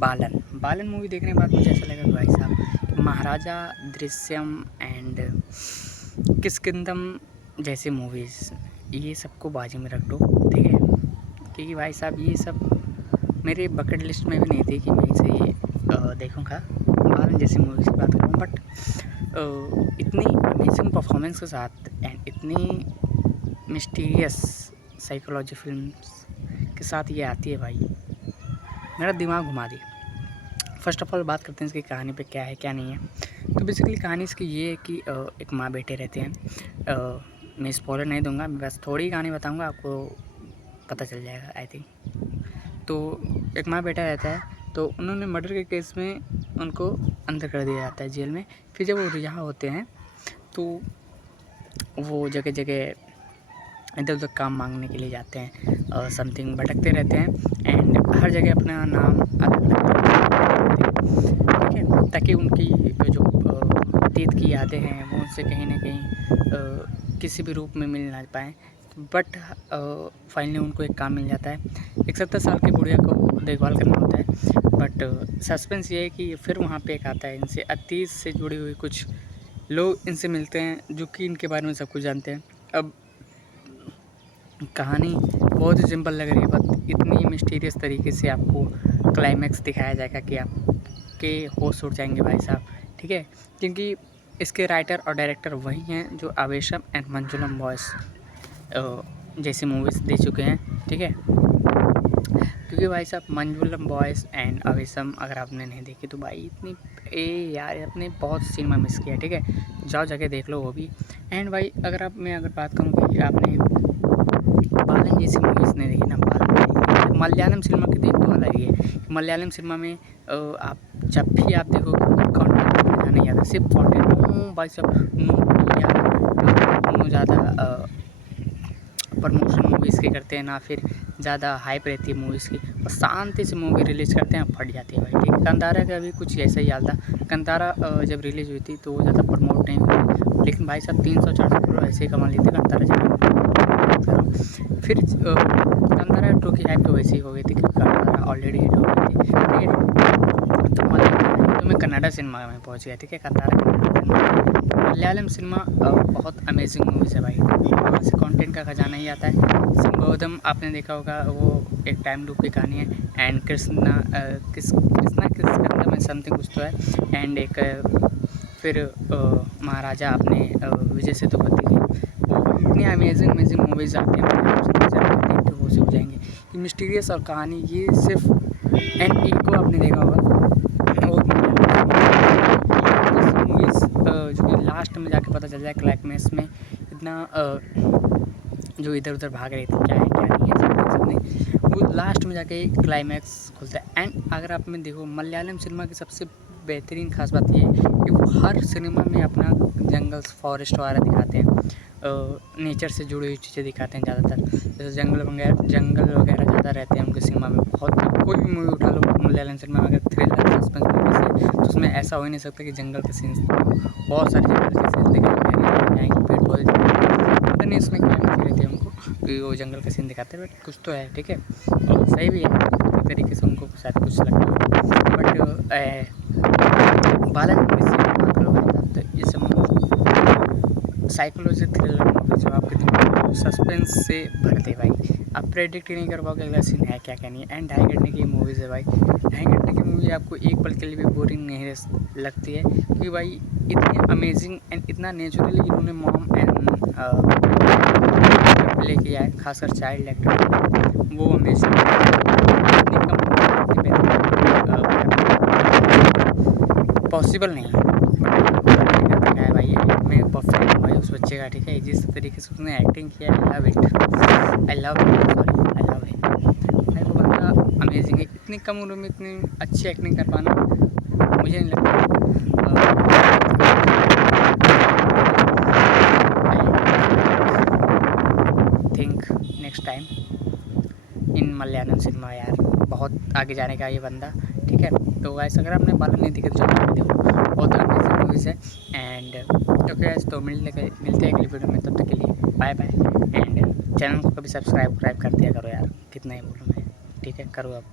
बालन। बालन movie देखने के बाद मुझे ऐसा लगा कि भाई साहब कि महाराजा, दृश्यम एंड किष्किंधम जैसे मूवीज़ ये सबको बाजी में रख दो, ठीक है। क्योंकि भाई साहब ये सब मेरे बकेट लिस्ट में भी नहीं थी कि मैं इसे देखूँगा। बालन जैसी मूवीज़ की बात करूँ, बट इतनी अमेजिंग परफॉर्मेंस के साथ एंड इतनी मिस्टीरियस साइकोलॉजी फिल्म्स के साथ ये आती है भाई, मेरा दिमाग घुमा दी। फर्स्ट ऑफ ऑल बात करते हैं इसकी कहानी पे, क्या है क्या नहीं है। तो बेसिकली कहानी इसकी ये है कि एक माँ बेटे रहते हैं। मैं स्पॉइलर नहीं दूंगा, मैं बस थोड़ी कहानी बताऊंगा, आपको पता चल जाएगा आई थिंक। तो एक माँ बेटा रहता है, तो उन्होंने मर्डर के केस में उनको अंदर कर दिया जाता है जेल में। फिर जब वो रिहा होते हैं तो वो जगह जगह इधर उधर काम मांगने के लिए जाते हैं, समथिंग भटकते रहते हैं एंड हर जगह अपना नाम अलग अलग रखते हैं, ठीक है, ताकि उनकी जो अतीत की यादें हैं वो उनसे कहीं ना कहीं किसी भी रूप में मिल ना पाएँ। बट फाइनली उनको एक काम मिल जाता है। एक 70 साल की बुढ़िया को देखभाल करना होता है, बट सस्पेंस ये है कि फिर वहाँ पे एक आता है, इनसे अतीत से जुड़ी हुई कुछ लोग इनसे मिलते हैं जो कि इनके बारे में सब कुछ जानते हैं। अब कहानी बहुत ही सिंपल लग रही है, बट इतनी मिस्टीरियस तरीके से आपको क्लाइमैक्स दिखाया जाएगा कि आपके होश उड़ जाएंगे भाई साहब, ठीक है। क्योंकि इसके राइटर और डायरेक्टर वही हैं जो आवेशम एंड मंजुलम बॉयज़ जैसी मूवीज़ दे चुके हैं, ठीक है। क्योंकि भाई साहब मंजुलम बॉयज़ एंड आवेशम अगर आपने नहीं देखी तो भाई इतनी यार आपने बहुत सिनेमा मिस किया, ठीक है। जाओ जाके देख लो वो भी। एंड भाई अगर बात करूँ कि आपने बालन जैसी मूवीज़ नहीं देखी ना, बालन मलयालम सिनेमा की देख तो अलग ही है। मलयालम सिनेमा में आप जब भी आप देखो कंटेंट का नहीं आता, सिर्फ कंटेंट भाई साहब नो ज़्यादा प्रमोशन मूवीज़ के करते हैं ना, फिर ज़्यादा हाइप रहती है मूवीज़ की, और शांति से मूवी रिलीज़ करते हैं, फट जाती है भाई, ठीक है। कंतारा का भी कुछ ऐसा ही हाल था। कंतारा जब रिलीज़ हुई थी तो वो ज़्यादा प्रमोट नहीं हुई, लेकिन भाई साहब 300-400 करोड़ ऐसे ही कमा लेते कंतारा जब फिर कंतारा 2 की हाइप तो वैसे ही हो गई थी क्योंकि कंतारा ऑलरेडी हिट हो गई थी, ठीक है। तो मैं कन्नड़ा सिनेमा में पहुंच गया, ठीक है। मलयालम सिनेमा बहुत अमेजिंग मूवीज़ है भाई, वहाँ से कंटेंट का खजाना ही आता है। सिंह आपने देखा होगा, वो एक टाइम लूप की कहानी है एंड कृष्णा में समथिंग कुछ तो है, एंड एक फिर महाराजा अपने विजय सेतुपति की, वो इतनी अमेजिंग मूवीज़ आती हैं देख के होश हो जाएंगे। ये मिस्टीरियस और कहानी ये सिर्फ एंड इको आपने देखा होगा, वो मूवीज़ जो कि लास्ट में जाके पता चल जाए क्लाइमैक्स में इतना जो इधर उधर भाग रही थी क्या है क्या नहीं है सब नहीं, वो लास्ट में जाके क्लाइमैक्स खुलता है। एंड अगर आप में देखो मलयालम सिनेमा की सबसे बेहतरीन खास बात ये है कि वो हर सिनेमा में अपना जंगल फॉरेस्ट वगैरह दिखाते हैं, नेचर से जुड़ी हुई चीज़ें दिखाते हैं ज़्यादातर, जैसे जंगल वगैरह ज़्यादा रहते हैं उनके सिनेमा में। बहुत कोई भी मूवी उठा लो मलयालम सिनेमा में, अगर थ्रिलर सस्पेंस मूवीज़ है तो उसमें ऐसा हो ही नहीं सकता कि जंगल के सीन्स, बहुत सारे जंगल के सीन्स दिखाए जाएंगे, पेड़ पौधे पता नहीं उसमें क्या चीज़ रहती है उनको कि वो जंगल के सीन दिखाते हैं, बट कुछ तो है, ठीक है। और सही भी है एक तरीके से, उनको शायद कुछ लगता है। बट बालन तो ये सब साइकोलॉजी थ्रिलर मूवी जो आपके दिमाग को सस्पेंस से भर दे भाई, आप प्रेडिक्ट ही नहीं कर पाओगे अगला सीन है क्या क्या नहीं है। एंड 2.5 घंटे की मूवीज़ है भाई, 2.5 घंटे की मूवी आपको एक पल के लिए भी बोरिंग नहीं लगती है, क्योंकि भाई इतनी अमेजिंग एंड इतना नेचुरली इन्होंने मॉम एंड प्ले किया है, खासकर चाइल्ड एक्टर वो अमेजिंग पॉसिबल नहीं है भाई। मैं परफेक्ट भाई उस बच्चे का, ठीक है। जिस तरीके से उसने एक्टिंग किया आई लव इट भाई, वो बंदा अमेजिंग है। इतनी कम उम्र में इतनी अच्छी एक्टिंग कर पाना मुझे नहीं लगता। Think next time in Malayalam cinema, यार बहुत आगे जाने का ये बंदा, ठीक है। तो गाइस अगर आपने बालन नहीं देखा तो जाकर देखो, बहुत अमेजिंग मूवीज़ है। एंड ओके गाइस, तो मिलते हैं अगली वीडियो में, तब तक के लिए बाय बाय। एंड चैनल को कभी सब्सक्राइब कर दिया करो यार, कितना ही बोलूँ मैं, ठीक है, करो अब।